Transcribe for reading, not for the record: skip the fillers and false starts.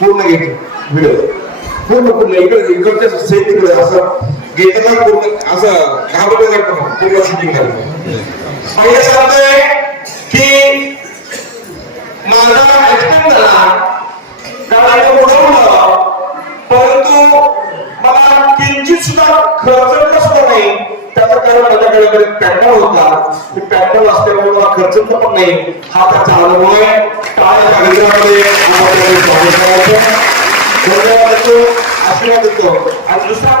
पूर्ण घेतो व्हिडिओ पूर्ण इकडच्या सेट तिकडे असं घेताना पूर्ण असं घाबरलं जातं पूर्ण शूटिंग करायचं. पहिले सांगतोय की माझा ऍक्सिडेंट झाला गाडीला उडवलं, परंतु मला किंचित सुद्धा खर्च सुद्धा नाही. त्याचं कारण माझ्याकडे पेट्रोल होता, पेट्रोल असल्यामुळे मला खर्च पण नाही. हा त्याचा अनुभव आहे. टाळ्या गजरामध्ये धन्यवाद देतो, आशीर्वाद देतो. आणि दुसरा